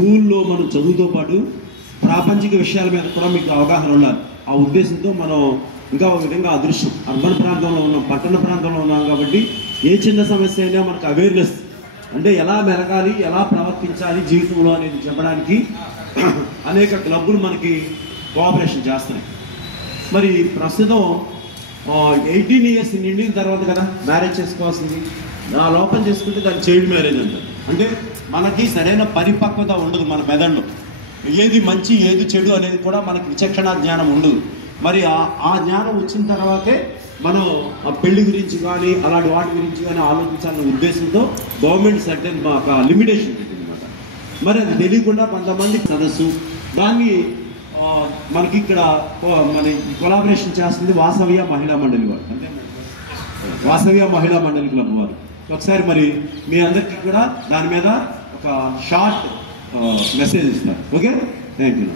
స్కూల్లో మనం చదువుతో పాటు ప్రాపంచిక విషయాల మీద కూడా మీకు అవగాహన ఉండాలి. ఆ ఉద్దేశంతో మనం ఇంకా ఒక విధంగా అదృష్టం అర్బన్ ప్రాంతంలో ఉన్నాం, పట్టణ ప్రాంతంలో ఉన్నాం కాబట్టి ఏ చిన్న సమస్య అయినా మనకు అవేర్నెస్ అంటే ఎలా మెలగాలి, ఎలా ప్రవర్తించాలి జీవితంలో అనేది చెప్పడానికి అనేక క్లబ్బులు మనకి కోఆపరేషన్ చేస్తున్నాయి. మరి ప్రస్తుతం 18 years నిండిన తర్వాత కదా మ్యారేజ్ చేసుకోవాల్సింది. ఆ లోపం చేసుకుంటే దాన్ని చైల్డ్ మ్యారేజ్ అంటారు. అంటే మనకి సరైన పరిపక్వత ఉండదు మన మెదడులో, ఏది మంచి ఏది చెడు అనేది కూడా మనకి విచక్షణ జ్ఞానం ఉండదు. మరి ఆ జ్ఞానం వచ్చిన తర్వాతే మనం ఆ పెళ్లి గురించి కానీ అలాంటి వాటి గురించి కానీ ఆలోచించాలనే ఉద్దేశంతో గవర్నమెంట్ సర్టెన్ ఒక లిమిటేషన్ పెట్టిందన్నమాట. మరి అది తెలియకుండా కొంతమంది సదస్సు దాన్ని మనకి ఇక్కడ మన కొలాబరేషన్ చేస్తుంది వాసవ్య మహిళా మండలి వారు, అంటే వాసవ్య మహిళా మండలి క్లబ్ వారు. ఒకసారి మరి మీ అందరికీ కూడా దాని మీద ఒక షార్ట్ మెసేజ్ ఇస్తారు. Okay, thank you.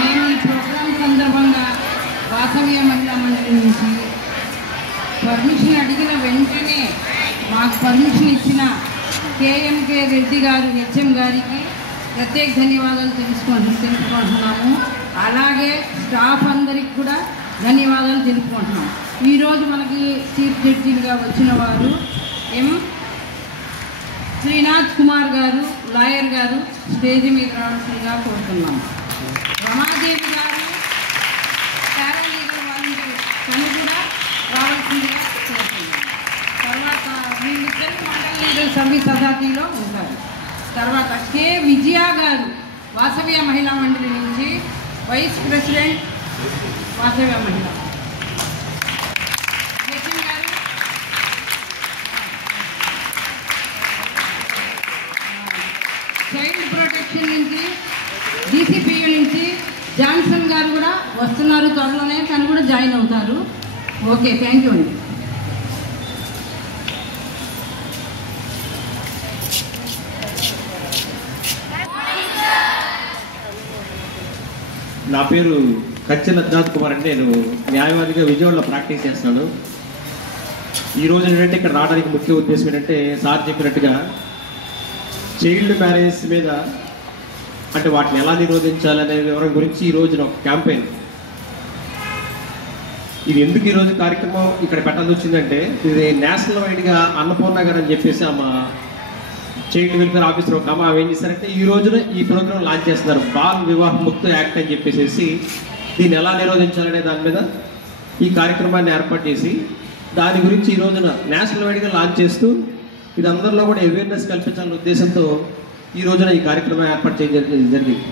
మేము ఈ ప్రోగ్రాం సందర్భంగా వాసవ్య మహిళా మండలి నుంచి పర్మిషన్ అడిగిన వెంటనే మాకు పర్మిషన్ ఇచ్చిన కేఎంకే రెడ్డి గారు హెచ్ఎం గారికి ప్రత్యేక ధన్యవాదాలు తెలుపుకుంటున్నాము. అలాగే స్టాఫ్ అందరికి కూడా ధన్యవాదాలు తెలుపుకుంటున్నాం. ఈరోజు మనకి చీఫ్ జడ్జిగా వచ్చిన వారు శ్రీనాథ్ కుమార్ గారు, లాయర్ గారు స్టేజ్ మీద రావాల్సిందిగా కోరుతున్నాం. రమాదేవి గారు పారాలీగల్ వాలంటీర్ తను కూడా రావాల్సిందిగా కోరుతున్నాం. తర్వాత వీళ్ళిద్దరు మండల లీగల్ సర్వీస్ అథారిటీలో ఉంటారు. తర్వాత కే విజయ గారు వాసవ్య మహిళా మండలి నుంచి వైస్ ప్రెసిడెంట్ వాసవ్య మహిళా. చైల్డ్ ప్రొటెక్షన్ నుంచి డీసీపీయూ నుంచి జాన్సన్ గారు కూడా వస్తున్నారు త్వరలోనే, తను కూడా జాయిన్ అవుతారు. ఓకే, థ్యాంక్ యూ అండి. నా పేరు కచ్చెల అజ్ఞాత్ కుమార్ అండి. నేను న్యాయవాదిగా విజయవాడలో ప్రాక్టీస్ చేస్తున్నాను. ఈరోజు ఏంటంటే ఇక్కడ రావడానికి ముఖ్య ఉద్దేశం ఏంటంటే సార్ చెప్పినట్టుగా చైల్డ్ మ్యారేజ్ మీద అంటే వాటిని ఎలా నిరోధించాలనే వివరం గురించి ఈ రోజున ఒక క్యాంపెయిన్. ఇది ఎందుకు ఈరోజు కార్యక్రమం ఇక్కడ పెట్టాల్సి వచ్చిందంటే ఇది నేషనల్ వైడ్గా అన్నపూర్ణ గారు అని చెప్పేసి మా చైల్డ్ వెల్ఫేర్ ఆఫీసర్ ఒక ఆమె ఏం చేశారంటే ఈ రోజున ఈ ప్రోగ్రామ్ లాంచ్ చేస్తున్నారు. బాల్ వివాహ ముక్త యాక్ట్ అని చెప్పేసి దీన్ని ఎలా నిరోధించాలనే దాని మీద ఈ కార్యక్రమాన్ని ఏర్పాటు చేసి దాని గురించి ఈ రోజున నేషనల్ వైడ్గా లాంచ్ చేస్తూ ఇది అందరిలో కూడా అవేర్నెస్ కల్పించాలనే ఉద్దేశంతో ఈ రోజున ఈ కార్యక్రమం ఏర్పాటు చేయడం జరిగింది.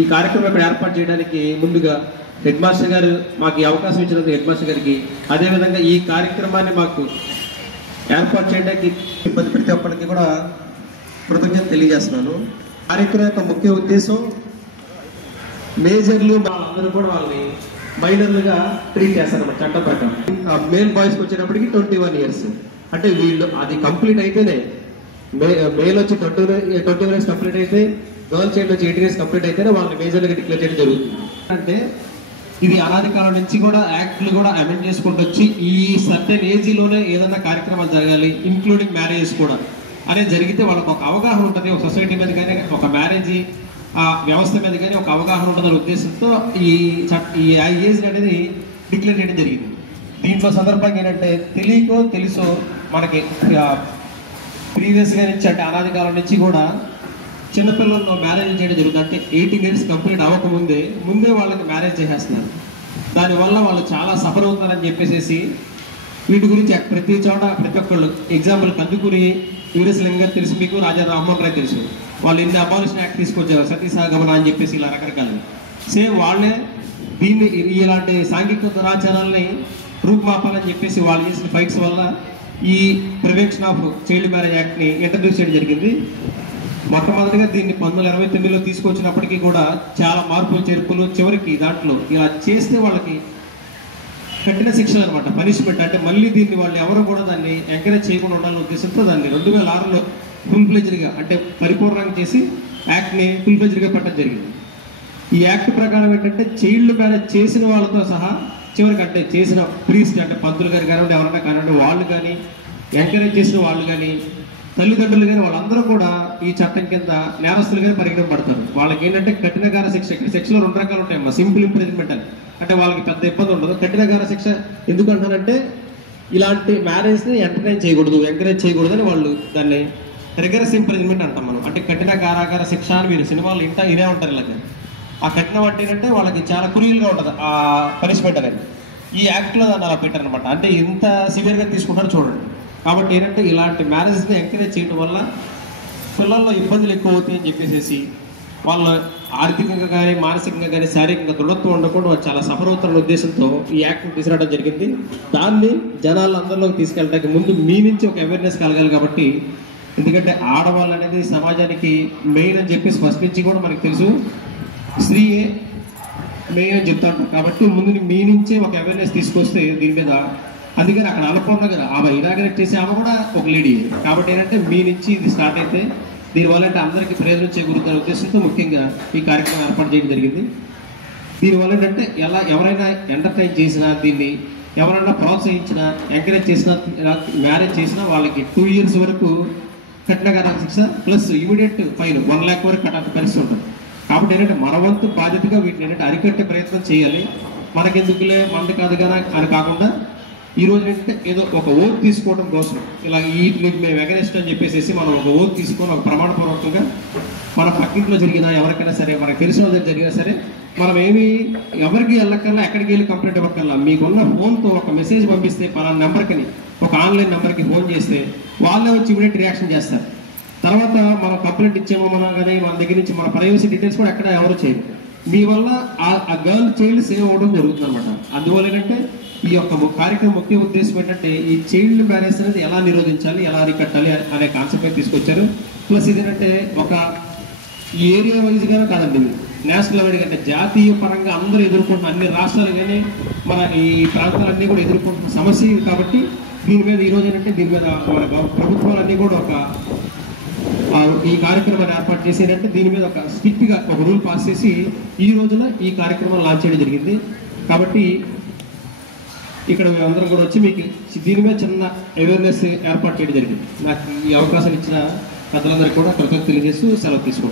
ఈ కార్యక్రమం ఇక్కడ ఏర్పాటు చేయడానికి ముందుగా హెడ్ మాస్టర్ గారు మాకు ఈ అవకాశం ఇచ్చినందుకు హెడ్ మాస్టర్ గారికి, అదేవిధంగా ఈ కార్యక్రమాన్ని మాకు ఏర్పాటు చేయడానికి ప్రతి ఒక్కరికి కూడా కృతజ్ఞత తెలియజేస్తున్నాను. కార్యక్రమం యొక్క ముఖ్య ఉద్దేశం మేజర్లు అందరూ కూడా వాళ్ళని మైనర్లుగా ట్రీట్ చేస్తారన్నమాట చట్టం ప్రకారం. మేల్ బాయ్స్కి వచ్చేటప్పటికి 21 years, అంటే వీళ్ళు అది కంప్లీట్ అయితేనే మేల్ వచ్చి 21 years కంప్లీట్ అయితే, గర్ల్ చైల్డ్ వచ్చి 18 years కంప్లీట్ అయితేనే వాళ్ళని మేజర్లుగా డిక్లేర్ చేయడం జరుగుతుంది. అంటే ఇది అనాది కాలం నుంచి కూడా యాక్ట్లు కూడా అమెండ్ చేసుకుంటూ వచ్చి ఈ సర్టెన్ ఏజ్లోనే ఏదైనా కార్యక్రమాలు జరగాలి, ఇంక్లూడింగ్ మ్యారేజెస్ కూడా అనేది జరిగితే వాళ్ళకి ఒక అవగాహన ఉంటుంది, ఒక సొసైటీ మీద కానీ ఒక మ్యారేజ్ ఆ వ్యవస్థ మీద కానీ ఒక అవగాహన ఉంటుందనే ఉద్దేశంతో ఈ ఏజ్ అనేది డిక్లేర్ చేయడం జరిగింది. దీంట్లో సందర్భంగా ఏంటంటే తెలియకో తెలుసో మనకి ప్రీవియస్గా నుంచి అంటే అనాది కాలం నుంచి కూడా చిన్నపిల్లల్లో మ్యారేజ్ చేయడం జరుగుతుంది. అంటే 18 years కంప్లీట్ ముందే వాళ్ళకి మ్యారేజ్ చేసేస్తున్నారు. దానివల్ల వాళ్ళు చాలా సఫర్ అవుతారని చెప్పేసి వీటి గురించి ప్రతి చోట ప్రతి ఒక్కళ్ళు ఎగ్జాంపుల్ కందుకూరి వీరేశలింగం తెలుసు, మీకు రాజా రామ్మోహన్ రాయ్ తెలుసు. వాళ్ళు ఇన్ని అబాలిషన్ యాక్ట్ తీసుకొచ్చారు, సతీ సహగమన అని చెప్పేసి ఇలా రకరకాలు. సేమ్ వాళ్ళే దీన్ని ఇలాంటి సాంఘిక దురాచారాలని రూపుమాపాలని చెప్పేసి వాళ్ళు చేసిన ఫైట్స్ వల్ల ఈ ప్రివెన్షన్ ఆఫ్ చైల్డ్ మ్యారేజ్ యాక్ట్ని ఇంట్రడ్యూస్ చేయడం జరిగింది. మొట్టమొదటిగా దీన్ని 1929లో తీసుకొచ్చినప్పటికీ కూడా చాలా మార్పులు చేర్పులు, చివరికి దాంట్లో ఇలా చేస్తే వాళ్ళకి కఠిన శిక్షలు అనమాట, పనిష్మెంట్. అంటే మళ్ళీ దీన్ని వాళ్ళు ఎవరు కూడా దాన్ని ఎంకరేజ్ చేయకుండా ఉండాలనే ఉద్దేశంతో దాన్ని 2006లో ఫుల్ ఫ్లెజ్డ్గా అంటే పరిపూర్ణంగా చేసి యాక్ట్ని ఫుల్ ఫ్లెజ్డ్గా పెట్టడం జరిగింది. ఈ యాక్ట్ ప్రకారం ఏంటంటే చైల్డ్ మ్యారేజ్ చేసిన వాళ్ళతో సహా చివరికి అంటే చేసిన ప్రీస్ట్ అంటే పంతులు గారు కానివ్వండి ఎవరైనా కానివ్వండి వాళ్ళు కానీ ఎంకరేజ్ చేసిన వాళ్ళు కానీ తల్లిదండ్రులు కానీ వాళ్ళందరూ కూడా ఈ చట్టం కింద నేరస్తులుగానే పరిగణింపబడతారు. వాళ్ళకి ఏంటంటే కఠినగార శిక్ష. శిక్షలో 2 రకాలు ఉంటాయమ్మా. సింపుల్ ఇంప్రిజన్మెంట్ అని, అంటే వాళ్ళకి పెద్ద ఇబ్బంది ఉండదు. కఠినగార శిక్ష ఎందుకు అంటానంటే ఇలాంటి మ్యారేజ్ని ఎంటర్టైన్ చేయకూడదు, ఎంకరేజ్ చేయకూడదు అని వాళ్ళు దాన్ని రిగరస్ ఇంప్రిజన్మెంట్ అంటాం మనం. అంటే కఠిన కారాగార శిక్ష అని మీరు సినిమాలు ఇదే ఉంటారు. ఇలాగే ఆ కఠినం అంటే ఏంటంటే వాళ్ళకి చాలా క్రూయల్గా ఉంటుంది ఆ పనిష్మెంట్ అనేది. ఈ యాక్ట్లో దాన్ని అలా పెట్టారనమాట. అంటే ఎంత సివియర్గా తీసుకుంటారో చూడండి. కాబట్టి ఏంటంటే ఇలాంటి మ్యారేజ్ని ఎంకరేజ్ చేయడం వల్ల పిల్లల్లో ఇబ్బందులు ఎక్కువ అవుతాయి అని చెప్పేసి వాళ్ళు ఆర్థికంగా కానీ మానసికంగా కానీ శారీరకంగా దృఢత్వం ఉండకుండా వాళ్ళు చాలా సఫర్ అవుతున్న ఉద్దేశంతో ఈ యాక్ట్ని తీసుకురావడం జరిగింది. దాన్ని జనాలందరిలోకి తీసుకెళ్ళడానికి ముందు మీ నుంచి ఒక అవేర్నెస్ కలగాలి. కాబట్టి ఎందుకంటే ఆడవాళ్ళు అనేది సమాజానికి మెయిన్ అని చెప్పి ఫస్ట్ నుంచి కూడా మనకు తెలుసు, స్త్రీయే మెయిన్ అని చెప్తా ఉంటాం. కాబట్టి ముందు మీ నుంచే ఒక అవేర్నెస్ తీసుకొస్తే దీని మీద, అందుకని అక్కడ అల్పంగా కదా ఆమె ఇనాగరేట్ చేసే ఆమె కూడా ఒక లేడీ. కాబట్టి ఏంటంటే మీ నుంచి ఇది స్టార్ట్ అయితే దీనివల్ల అంటే అందరికీ ప్రయోజనం చేకూరుతున్న ఉద్దేశంతో ముఖ్యంగా ఈ కార్యక్రమం ఏర్పాటు చేయడం జరిగింది. దీనివల్ల ఏంటంటే ఎవరైనా ఎంటర్టైన్ చేసినా, దీన్ని ఎవరైనా ప్రోత్సహించినా, ఎంకరేజ్ చేసినా, మ్యారేజ్ చేసినా వాళ్ళకి 2 years వరకు కఠినగార శిక్ష ప్లస్ ఇమీడియట్ ఫైన్ 1 lakh వరకు కట్టాల్సిన పరిస్థితి ఉంటుంది. కాబట్టి ఏంటంటే మన వంతు బాధ్యతగా వీటిని ఏంటంటే అరికట్టే ప్రయత్నం చేయాలి. మనకెందుకులే మంది కాదు కదా అని కాకుండా ఈ రోజు ఏంటంటే ఏదో ఒక ఓత్ తీసుకోవడం కోసం ఇలా వీటిని మేము ఎగరెస్ట్ అని చెప్పేసి మనం ఒక ఓత్ తీసుకొని ఒక ప్రమాణపూర్వకంగా మన పక్కింట్లో జరిగినా ఎవరికైనా సరే, మనకు తెలిసిన వాళ్ళకి జరిగినా సరే, మనం ఏమి ఎవరికి వెళ్ళకల్లా ఎక్కడికి వెళ్ళి కంప్లైంట్ ఇవ్వకల్లా మీకున్న ఫోన్తో ఒక మెసేజ్ పంపిస్తే పలానా నెంబర్కి, ఒక ఆన్లైన్ నెంబర్కి ఫోన్ చేస్తే వాళ్ళే వచ్చి ఇమీడియట్ రియాక్షన్ చేస్తారు. తర్వాత మనం కంప్లైంట్ ఇచ్చేమో మనం కానీ మన దగ్గర నుంచి మన ప్రైవసీ డీటెయిల్స్ కూడా ఎక్కడ ఎవరు చేయరు. మీ వల్ల ఆ గర్ల్ చైల్డ్ సేవ్ అవ్వడం జరుగుతుంది అనమాట. అందువల్ల ఏంటంటే ఈ యొక్క కార్యక్రమం ముఖ్య ఉద్దేశం ఏంటంటే ఈ చైల్డ్ మ్యారేజ్ అనేది ఎలా నిరోధించాలి, ఎలా అరికట్టాలి అనే కాన్సెప్ట్ తీసుకొచ్చారు. ప్లస్ ఇదేంటంటే ఒక ఏరియా వైజ్గానే కాదండి, నేషనల్ వైడ్గా అంటే జాతీయ పరంగా అందరూ ఎదుర్కొంటున్న, అన్ని రాష్ట్రాలు కానీ మన ఈ ప్రాంతాలన్నీ కూడా ఎదుర్కొంటున్న సమస్య ఇది. కాబట్టి దీని మీద ఈరోజు ఏంటంటే దీని మీద మన ప్రభుత్వాలన్నీ కూడా ఈ కార్యక్రమాన్ని ఏర్పాటు చేసి ఏంటంటే దీని మీద ఒక స్ట్రిక్ట్గా ఒక రూల్ పాస్ చేసి ఈ రోజున ఈ కార్యక్రమం లాంచ్ చేయడం జరిగింది. కాబట్టి ఇక్కడ మేమందరం కూడా వచ్చి మీకు దీని మీద చిన్న అవేర్నెస్ ఏర్పాటు చేయడం జరిగింది. నాకు ఈ అవకాశం ఇచ్చిన పెద్దలందరికీ కూడా కృతజ్ఞతలు తెలియజేస్తూ సెలవు తీసుకుంటాం.